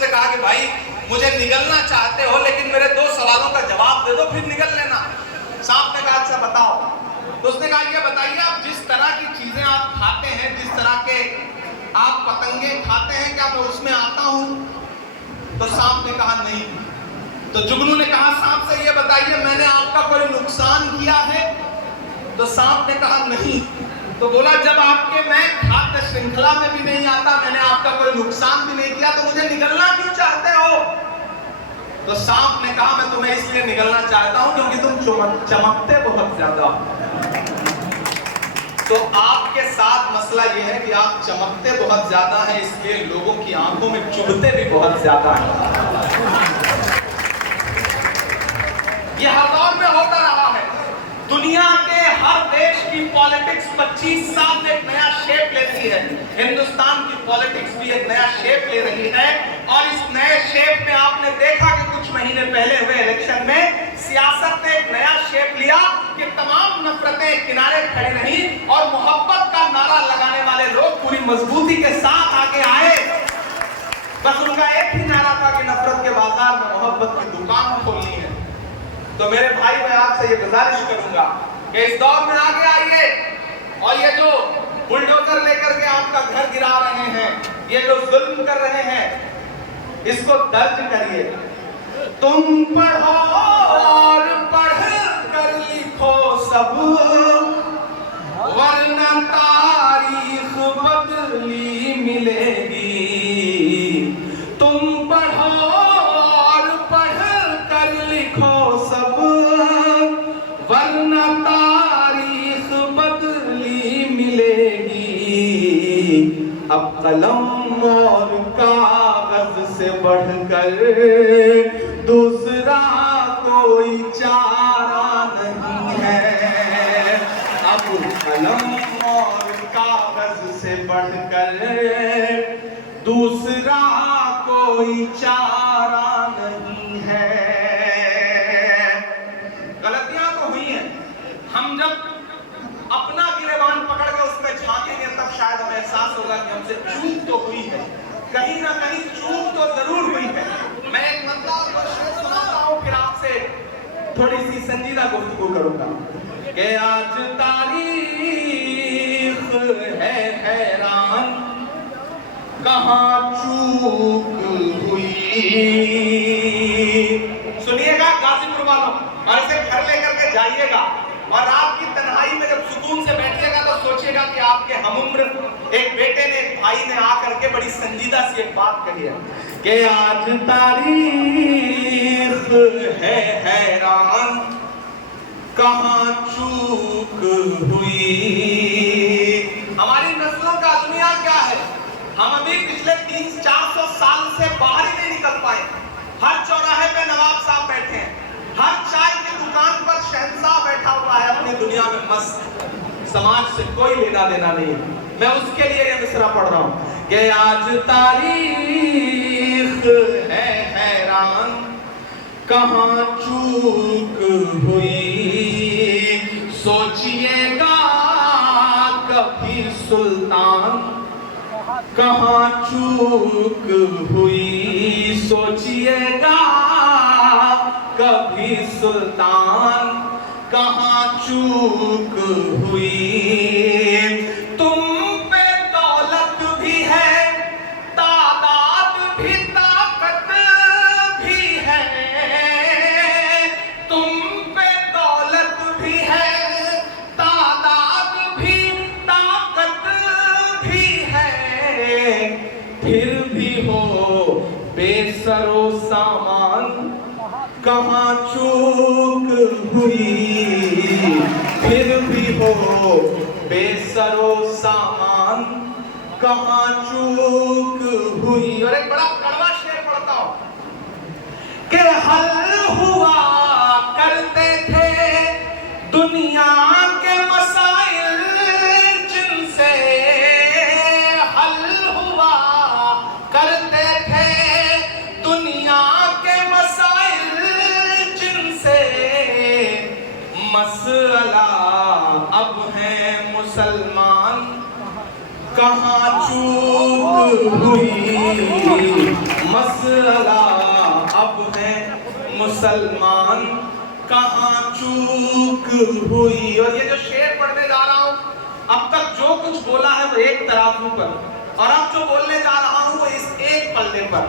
उससे कहा कि भाई मुझे निगलना चाहते हो लेकिन मेरे 2 सवालों का जवाब दे दो फिर निगल लेना। सांप ने कहा अच्छा बताओ। तो उसने कहा ये बताइए आप जिस तरह की चीजें आप खाते हैं, जिस तरह के आप पतंगे खाते हैं, क्या मैं उसमें आता हूं? तो सांप ने कहा नहीं। तो जुगनू ने कहा सांप से ये बताइए मैंने आपका कोई नुकसान किया है? तो सांप ने कहा नहीं। तो बोला जब आपके मैं खाद्य श्रृंखला में भी नहीं आता, मैंने आपका कोई नुकसान भी नहीं किया, तो मुझे निगलना क्यों चाहते हो? तो सांप ने कहा मैं तुम्हें इसलिए निगलना चाहता हूं क्योंकि तुम चमकते बहुत ज्यादा हो। तो आपके साथ मसला यह है कि आप चमकते बहुत ज्यादा हैं, इसलिए लोगों की आंखों में चुभते भी बहुत ज्यादा हैं। यह हर दौर में होता रहा है। दुनिया के हर देश की पॉलिटिक्स 25 साल में एक नया शेप लेती है। हिंदुस्तान की पॉलिटिक्स भी एक नया शेप ले रही है और इस नए शेप में आपने देखा कि कुछ महीने पहले हुए इलेक्शन में सियासत ने एक नया शेप लिया कि तमाम नफरतें किनारे खड़ी रही और मोहब्बत का नारा लगाने वाले लोग पूरी मजबूती के साथ आगे आए। बस उनका एक ही नारा था कि नफरत के बाजार में मोहब्बत की दुकान खोलनी है। तो मेरे भाई मैं आपसे ये गुजारिश करूंगा कि इस दौर में आगे आइए और ये जो बुलडोजर लेकर के आपका घर गिरा रहे हैं, ये जो जुल्म कर रहे हैं, इसको दर्ज करिए। तुम पढ़ो और पढ़ कर लिखो सब, वरना तारीख बदली मिलेगी। तुम पढ़ो और पढ़ कर लिखो सब, वरना तारीख बदली मिलेगी। अब कलम और कागज से बढ़कर दूसरा कोई चारा नहीं है। अब कलम और कागज से बढ़कर दूसरा कोई चारा नहीं है। गलतियां तो हुई हैं, हम जब अपना गिरेबान पकड़ के उसमें झांकेंगे तब शायद हमें एहसास होगा कि हमसे चूक तो हुई है, कहीं ना कहीं चूक तो जरूर हुई है। मैं एक मतलब और शेर सुनाता हूं, फिर आपसे थोड़ी सी संजीदा गुफ्तगू करूंगा कि आज तारीख है हैरान, कहां चूक हुई। सुनिएगा गाजीपुर वालों, और इसे घर लेकर के जाइएगा और रात की तन्हाई में जब सुकून से बैठिएगा तो सोचिएगा कि आपके हमउम्र एक बेटे ने, एक भाई ने आकर के बड़ी संजीदा सी एक बात कही है कि आज तारीख है हैरान, कहां चूक हुई। हमारी नस्लों का दुनिया क्या है, हम अभी पिछले 300-400 साल से बाहर ही नहीं निकल पाए। हर चौराहे पे नवाब साहब बैठे हैं, हर चाय की दुकान पर शहंशाह बैठा हुआ है अपनी दुनिया में मस्त, समाज से कोई लेना देना नहीं है। मैं उसके लिए ये मिसरा पढ़ रहा हूं कि आज तारीख है हैरान, कहां चूक हुई। सोचिएगा कभी सुल्तान, कहां चूक हुई। सोचिएगा कभी सुल्तान, कहां चूक हुई। तुम पे दौलत भी है, तादाद भी, ताकत भी है। तुम पे दौलत भी है, तादाद भी, ताकत भी है। फिर भी हो बेसरो सामान, कहां चूक हुई। फिर भी हो बेसरो सामान, कहां चूक हुई। और एक बड़ा कड़वा शेर पढ़ता हूं कि हल हुआ करते थे दुनिया के मसाइल जिनसे, हल हुआ करते थे दुनिया के मसाइल जिनसे। मसला अब है मुसलमान, कहां चूक हुई। मसला अब है मुसलमान कहाँ चूक हुई। और ये जो शेर पढ़ने जा रहा हूँ, अब तक जो कुछ बोला है वो एक तराजू पर, और अब जो बोलने जा रहा हूँ वो इस एक पल्ले पर।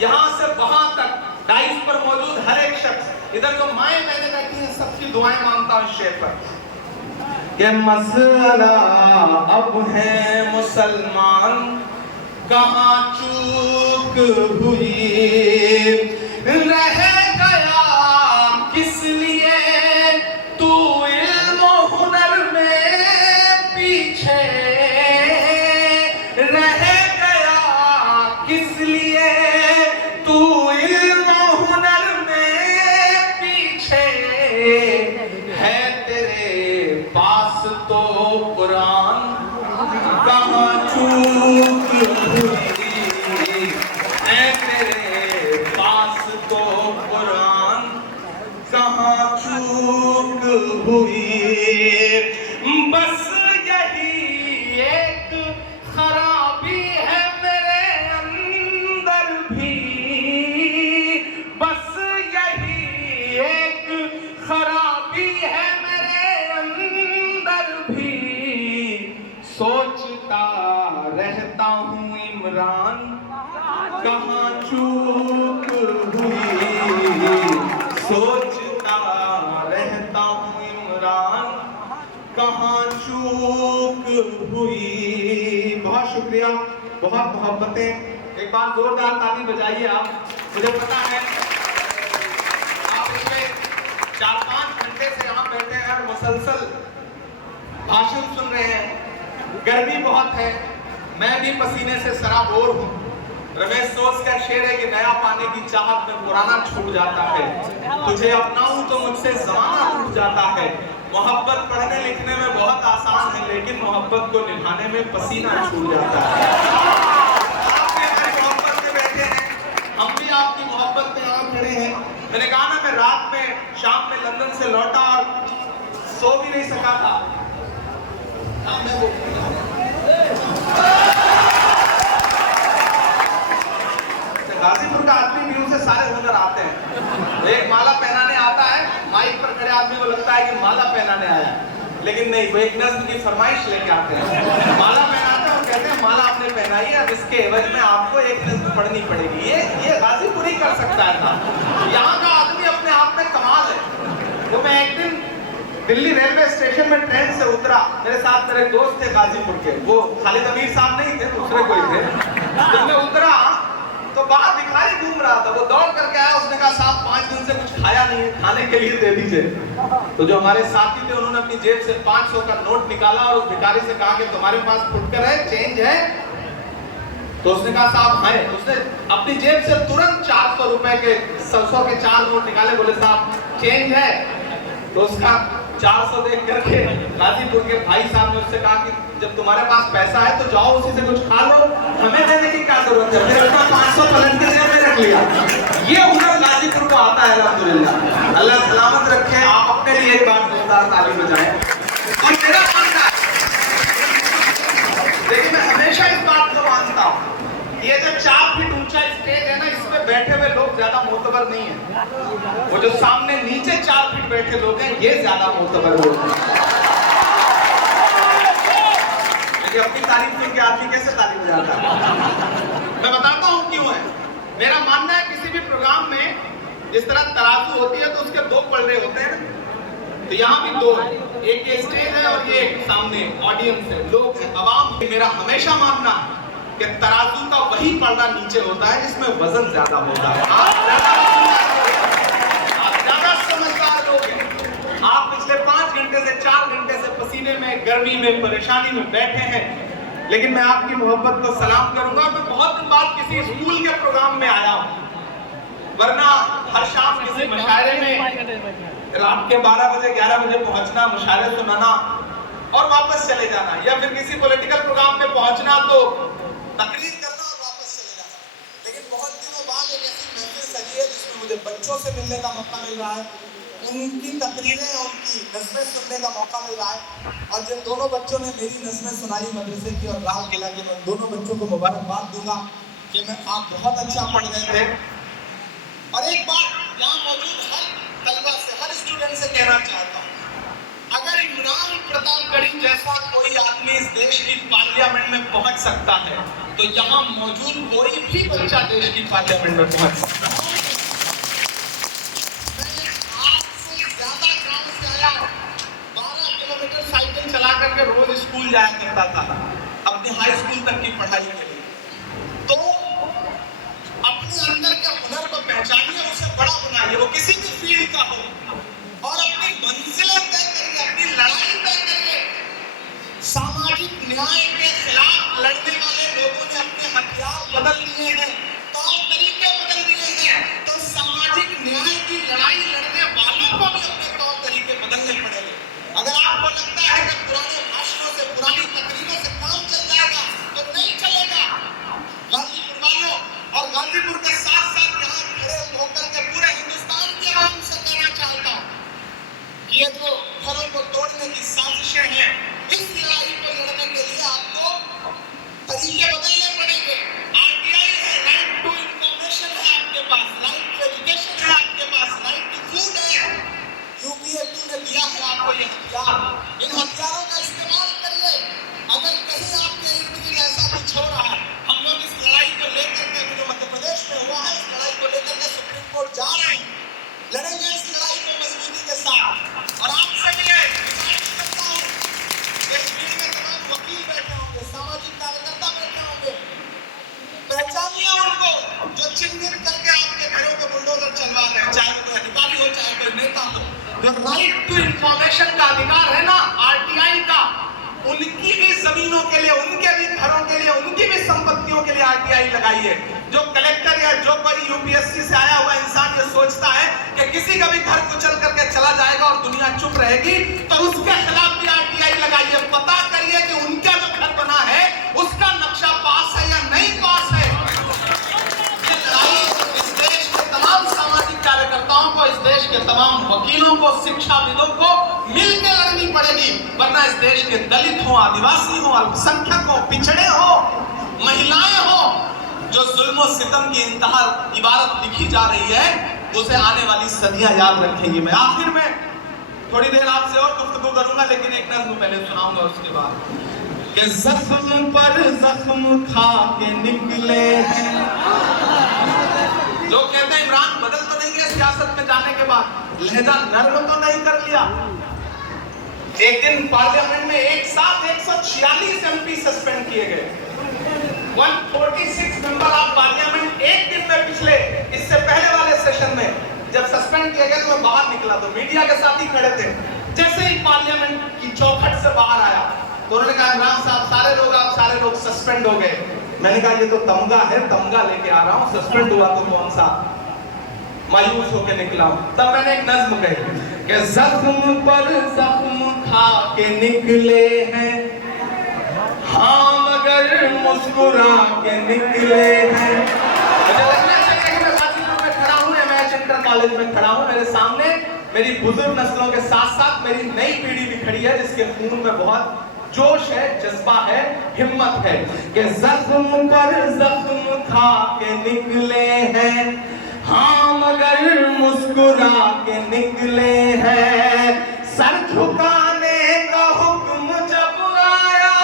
यहाँ से वहां तक डाइस पर मौजूद हर एक शख्स, इधर जो माएं बहनें बैठी हैं, सबकी दुआएं मांगता हूँ इस शेर पर। ये मसला अब है मुसलमान कहाँ चूक हुई, रह गया किस लिए तू इल्म हुनर में पीछे, रह गया किस लिए तू इल्म हुनर में पीछे, है तेरे पास तो कुरान कहाँ चूक हुई, है तेरे पास तो कुरान कहाँ चूक हुई। बस यही एक खराबी है मेरे अंदर भी, बस यही एक खराबी है मेरे अंदर भी, सोचता रहता हूँ इमरान कहाँ चूक हुई, सोचता रहता हूँ इमरान कहाँ चूक हुई। बहुत शुक्रिया, बहुत मोहब्बतें। एक बार जोरदार ताली बजाइए आप। मुझे पता है आप पिछले 4-5 घंटे से यहाँ बैठे हैं और मुसलसल भाषण सुन रहे हैं। गर्मी बहुत है, मैं भी पसीने से सराबोर हूँ। रमेश सोच का शेर है कि नया पाने की चाहत में पुराना छूट जाता है, तुझे अपनाऊं तो मुझसे जमाना टूट जाता है। मोहब्बत पढ़ने लिखने में बहुत आसान है, लेकिन मोहब्बत को निभाने में पसीना छूट जाता है। आप भी हमारी मोहब्बत में बैठे हैं, हम भी आपकी मोहब्बत में यहाँ खड़े हैं। मैंने कहा ना, मैं रात में शाम में लंदन से लौटा और सो भी नहीं सका था। मैं वो गाजीपुर का आदमी भी उसे सारे हुनर आते हैं। एक माला पहनाने आता है, माइक पर खड़े आदमी को लगता है कि माला पहनाने आया है, लेकिन नहीं, वो एक नज्म की फरमाइश लेके आते हैं। माला पहनाते हैं और कहते हैं माला आपने पहनाई है, अब इसके एवज में आपको एक नज्म पढ़नी पड़ेगी। ये गाजीपुर ही कर सकता है था। यहाँ का आदमी अपने आप में कमाल है। तो मैं एक दिन दिल्ली रेलवे स्टेशन में ट्रेन से उतरा, मेरे साथ मेरे दोस्त थे गाजीपुर के, वो खालिद अमीर साहब नहीं थे, दूसरे कोई थे। जब मैं उतरा तो बाहर भिखारी घूम रहा था, वो दौड़ करके आया, उसने कहा साहब 5 दिन से कुछ खाया नहीं है, खाने के लिए दे दीजिए। तो जो हमारे साथी थे उन्होंने अपनी जेब से 500 का नोट निकाला और उस भिखारी से कहा कि तुम्हारे पास फुटकर है, चेंज है? तो उसने कहा साहब है। उसने अपनी जेब से तुरंत 400 रुपए के 100 के 4 नोट निकाले, बोले साहब चेंज है? तो उसका 400 देख करके गाजीपुर के भाई साहब ने उससे कहा कि जब तुम्हारे पास पैसा है तो जाओ उसी से कुछ खा लो, हमें देने की क्या जरूरत है? फिर अपना 500 पलट के जेब में रख लिया। ये हुनर गाजीपुर को आता है, अल्हम्दुलिल्लाह। अल्लाह सलामत रखे। आप अपने लिए एक बार जोरदार ताली बजाएं। और मेरा मानना है, देखिए मैं हमेशा इस बात को मानता हूँ, ये जो 4 फीट ऊंचा स्टेज है ना, इसमें बैठे हुए लोग ज्यादा मोतबर नहीं है। वो जो सामने नीचे 4 फीट बैठे लोग हैं, ये ज्यादा मोतबर लोग हैं। अपनी तारीफ सुन के आदमी कैसे तारीफ बजाता है? मैं बताता हूँ क्यों है। मेरा मानना है किसी भी प्रोग्राम में जिस तरह तराजू होती है तो उसके 2 पलड़े होते हैं, तो यहाँ भी 2 है, एक ये स्टेज है और ये सामने ऑडियंस है, लोग हैं, आवाम। मेरा हमेशा मानना है कि तराजू का वही पलड़ा नीचे होता है जिसमें वजन ज्यादा होता है। आप ज्यादा समझदार लोग हैं। आप पिछले 5 घंटे से 4 घंटे से पसीने में, गर्मी में, परेशानी में बैठे हैं, लेकिन मैं आपकी मोहब्बत को सलाम करूंगा। मैं बहुत दिन बाद किसी स्कूल के प्रोग्राम में आया हूं, वरना हर शाम किसी मुशायरे में रात के 12 बजे 11 बजे पहुंचना, मुशायरे सुनाना और वापस चले जाना, या फिर किसी पॉलिटिकल प्रोग्राम पे पहुंचना तो तकरीर करना और वापस चले जाना। लेकिन बहुत दिनों बाद एक ऐसी महफिल सजी है जिसमें मुझे बच्चों से मिलने का मौका मिल रहा है, उनकी तकरीरें, उनकी नज़्में सुनने का मौका मिल रहा है। और जिन दोनों बच्चों ने मेरी नज़्में सुनाई मदरसे की और राह गिला की, मैं दोनों बच्चों को मुबारकबाद दूंगा कि आप बहुत अच्छा पढ़ गए थे। और एक बात यहाँ मौजूद हर तलबा से, हर स्टूडेंट से कहना चाहता हूँ, अगर इमरान प्रतापगढ़ी जैसा कोई आदमी इस देश की पार्लियामेंट में पहुंच सकता है, तो यहाँ मौजूद कोई भी बच्चा देश की पार्लियामेंट में पहुंच सकता है। मैं आपसे ज्यादा गांव से आया, 12 किलोमीटर साइकिल चला करके रोज स्कूल जाया करता था अपने हाई स्कूल तक की पढ़ाई के लिए। तो अपने अंदर के हुनर को पहचानिए, उसे बड़ा बनाइए, वो किसी भी फील्ड का हो, और अपनी मंजिलें तय करिए, अपनी लड़ाई तय करिए। सामाजिक न्याय के खिलाफ लड़ने वाले लोगों ने अपने हथियार बदल लिए हैं, तौर तरीके बदल लिए हैं, तो सामाजिक न्याय की लड़ाई लड़ने वालों को भी अपने तौर तरीके बदलने पड़ेंगे। अगर आपको लगता है कि पुराने भाषणों से, पुरानी तकरीरों से काम चल जाएगा, तो नहीं चलेगा। गाजीपुर वालों और गाजीपुर के साथ साथ यहाँ खड़े होकर के पूरे हिंदुस्तान के आवाम से कहना चाहता हूँ, ये जो घरों को तोड़ने की साजिशें हैं, इस लड़ाई को लड़ने के लिए आपको तरीके बदलने पड़ेंगे। आरटीआई है, राइट टू इंफॉर्मेशन है आपके पास, राइट टू एजुकेशन है आपके पास, राइट टू फूड है। यूपीए 2 ने दिया है आपको ये हथियार, इन हथियारों का इस्तेमाल करिए। अगर कहीं आपके इर्द गिर्द ऐसा कुछ हो रहा है, हम लोग इस लड़ाई को लेकर के, जो मध्य प्रदेश में हुआ है, इस लड़ाई को लेकर के सुप्रीम कोर्ट जा रहे हैं, लड़ेंगे इस लड़ाई को मजबूती के साथ। और आपसे भी है, करता हूँ, इस फील्ड में तमाम वकील बैठे होंगे, सामाजिक कार्यकर्ता बैठे होंगे, पहचानिए उनको जो चिन्हित करके आपके घरों पे बुलडोजर चलवा रहे हैं, चाहे कोई अधिकारी हो, चाहे कोई नेता हो। जो राइट टू इंफॉर्मेशन का अधिकार है ना आरटीआई का, उनकी भी जमीनों के लिए, उनके भी घरों के लिए, उनकी भी संपत्तियों के लिए आरटीआई लगाई है। जो कलेक्टर या जो कोई यूपीएससी से आया हुआ इंसान ये सोचता है कि किसी का भी घर कुचल करके चला जाएगा और दुनिया चुप रहेगी, तो उसके खिलाफ भी आरटीआई लगाइए। पता करिए कि उनका जो घर बना है उसका नक्शा पास है या नहीं पास है। ये लड़ाई इस देश के तमाम सामाजिक कार्यकर्ताओं को, इस देश के तमाम वकीलों को, शिक्षाविदों को मिलकर लड़नी पड़ेगी, वरना इस देश के दलित हो, आदिवासी हो, अल्पसंख्यक हो, पिछड़े हो, महिलाएं हो, जो जुल्म और सितम की इंतहा इबारत लिखी जा रही है, उसे आने वाली सदियां याद रखेंगी। मैं आखिर में थोड़ी देर आपसे और गुफ्तगू करूंगा, लेकिन एक नज़्म पहले सुनाऊंगा उसके बाद। कि जख्म पर जख्म खा के निकले हैं। लोग कहते हैं इमरान बदल तो नहीं गया सियासत में जाने के बाद, लहजा नर्म तो नहीं कर लिया। एक दिन पार्लियामेंट में एक साथ 146 एमपी सस्पेंड किए गए। 146 मेंबर ऑफ पार्लियामेंट एक दिन में, पिछले इससे पहले वाले सेशन में जब सस्पेंड किए गए, तो मैं बाहर निकला तो मीडिया के साथ ही खड़े थे। जैसे ही पार्लियामेंट की चौखट से बाहर आया तो उन्होंने कहा इमरान साहब आप सारे लोग सस्पेंड हो गए। मैंने कहा ये तो तमगा है, तमगा लेके आ रहा हूँ, सस्पेंड हुआ तो कौन सा, मायूस होकर निकला हूँ। तब मैंने एक नज्म कही कि जख्म पर जख्म खा के निकले हैं, हाँ मगर मुस्कुरा के निकले हैं। मुझे लगना चाहिए कि मैं गाजीपुर में खड़ा हूँ, एमएच इंटर कॉलेज में खड़ा हूँ, मेरे सामने मेरी बुजुर्ग नस्लों के साथ साथ मेरी नई पीढ़ी भी खड़ी है, जिसके खून में बहुत जोश है, जज्बा है, हिम्मत है। कि जख्म पर जख्म खा के निकले हैं, हाँ मगर मुस्कुरा के निकले हैं। सर झुकाने का हुक्म जब आया,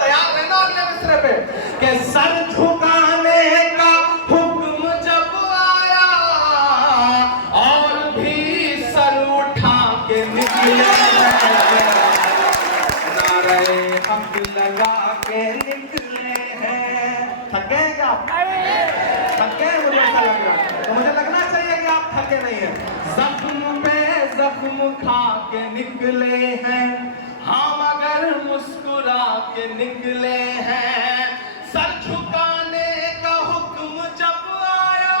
तैयार रहना अगले मिसरे पे, कि सर झुकाने का हुक्म जब आया और भी सर उठा के निकले हैं, नारे हक लगा के निकले हैं। थके हैं क्या? थके हैं? मुझे ऐसा लग रहा है, तो मुझे लगना चाहिए कि आप थके नहीं हैं। जख्म पे जख्म खा के निकले हैं, हाँ मगर मुस्कुरा के निकले हैं। सर झुकाने का हुक्म जब आया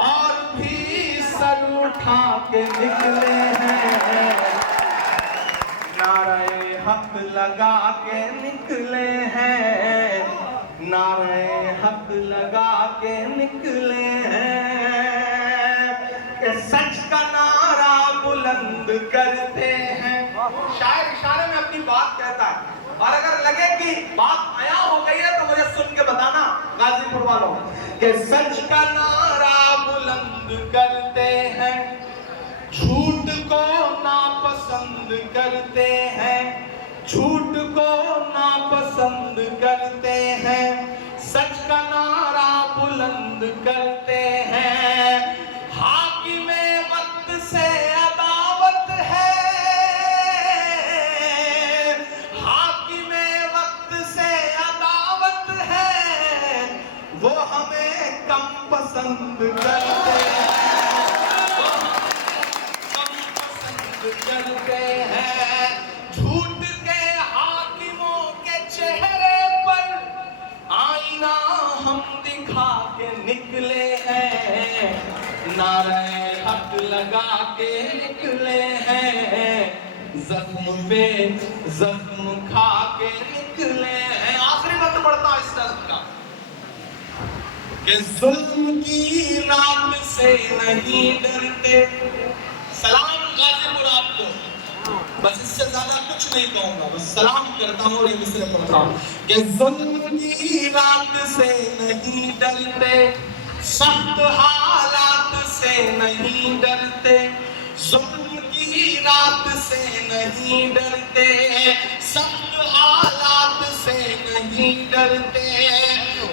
और भी सर उठा के निकले हैं, नारे हक लगा के निकले हैं, नारे हक लगा के निकले हैं। कि सच का नारा बुलंद करते हैं। शायर इशारे में अपनी की बात कहता है। और अगर लगे कि बात आया हो गई है तो मुझे सुन के बताना गाजीपुर वालों कि सच का नारा बुलंद करते हैं, झूठ को नापसंद करते हैं, झूठ को नापसंद करते हैं, सच का नारा बुलंद करते हैं। हाकिमे वक्त से अदावत है, हाकिमे वक्त से अदावत है, वो हमें कम पसंद करते हैं, वो हमें कम पसंद करते हैं। झूठ के हाकिमों के चेहरे पर आईना हम दिखा के निकले हैं, नारे हक लगा के निकले हैं, जख्म पे जख्म खा के निकले हैं। आखिरी वक्त पढ़ता इस नज़्म का कि जुल्म की रात से नहीं डरते। सलाम गाजीपुर आपको, बस इससे ज्यादा कुछ नहीं कहूंगा, बस सलाम करता हूँ और ये मिसरे पढ़ता हूँ कि जुल्म की रात से नहीं डरते, सख्त हालात से नहीं डरते, जुल्म की रात से नहीं डरते, सख्त हालात से नहीं डरते।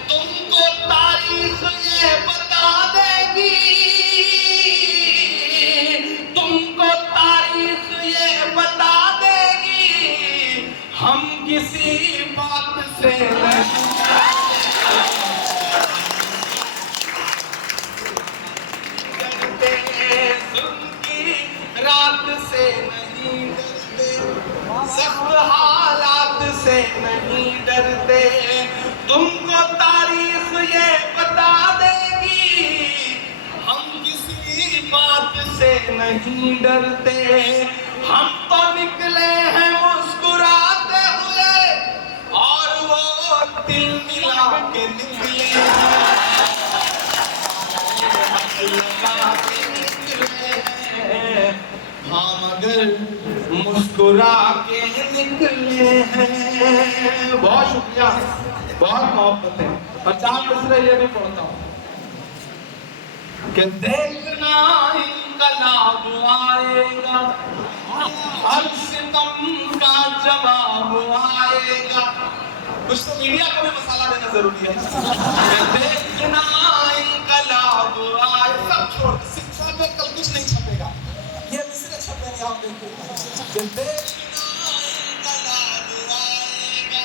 तुमको तारीख ये बता देगी, तुमको तारीख ये बता देगी, हम किसी बात से नहीं रात से नहीं डरते, सख्त हालात से नहीं डरते। तुमको तारीख ये बता देगी, हम किसी बात से नहीं डरते। हम तो निकले हैं मुस्कुराते हुए और वो दिल मिला के निकले हैं, हम अगर मुस्कुरा के निकले हैं। बहुत शुक्रिया, बहुत मोहब्बत है। और 4 मिसरे ये भी पढ़ता हूँ कि देखना इनकलाब आएगा, हर सितम का जवाब आएगा। कुछ तो मीडिया को भी मसाला देना जरूरी है। देखना इनकलाब आए, सब छोड़, शिक्षा में कल कुछ नहीं छपेगा, ये मिसरे छपेंगे आप देखो। देखना इनकलाब आएगा,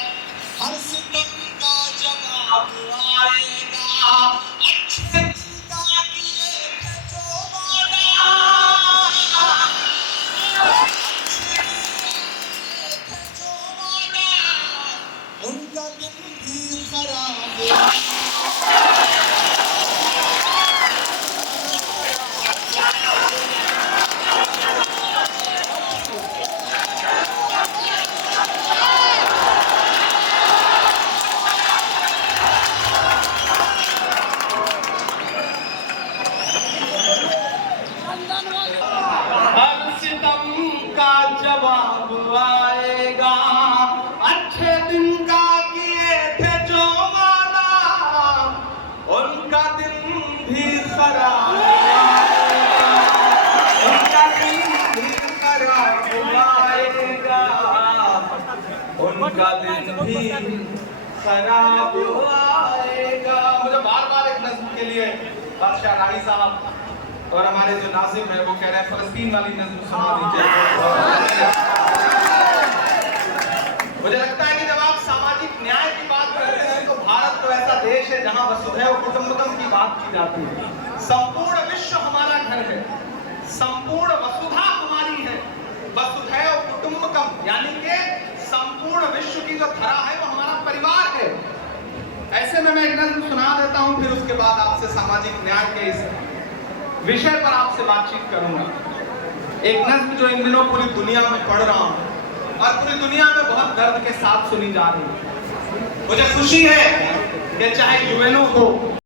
हर सितम का जवाब आएगा, अच्छे का किए थे जो वादा, अच्छे थे जो वादा, उनका दिन भी खराब आएगा। जवाब आएगा, अच्छे दिन का किए थे जो वादा, उनका दिन भी खराब आएगा, उनका दिन भी खराब आएगा, उनका दिन भी खराब आएगा। मुझे बार-बार एक नज़्म के लिए बादशाह राही साहब और हमारे जो नाज़िम है वो कह रहे हैं फलस्तीन वाली नज़्म सुना दीजिए। मुझे लगता है कि जब आप सामाजिक न्याय की बात करते हैं तो भारत तो ऐसा देश है जहां वसुधैव कुटुंबकम की बात की जाती है। संपूर्ण विश्व हमारा घर है, संपूर्ण वसुधा हमारी है, वसुधैव कुटुंबकम यानी कि संपूर्ण विश्व की जो धरा है वो हमारा परिवार है। ऐसे में मैं एक नज़्म सुना देता हूं, फिर उसके बाद आपसे सामाजिक न्याय के इस विषय पर आपसे बातचीत करूंगा। एक नज़्म जो इन दिनों पूरी दुनिया में पढ़ रहा हूं और पूरी दुनिया में बहुत दर्द के साथ सुनी जा रही है। मुझे खुशी है कि चाहे यूएनओ हो,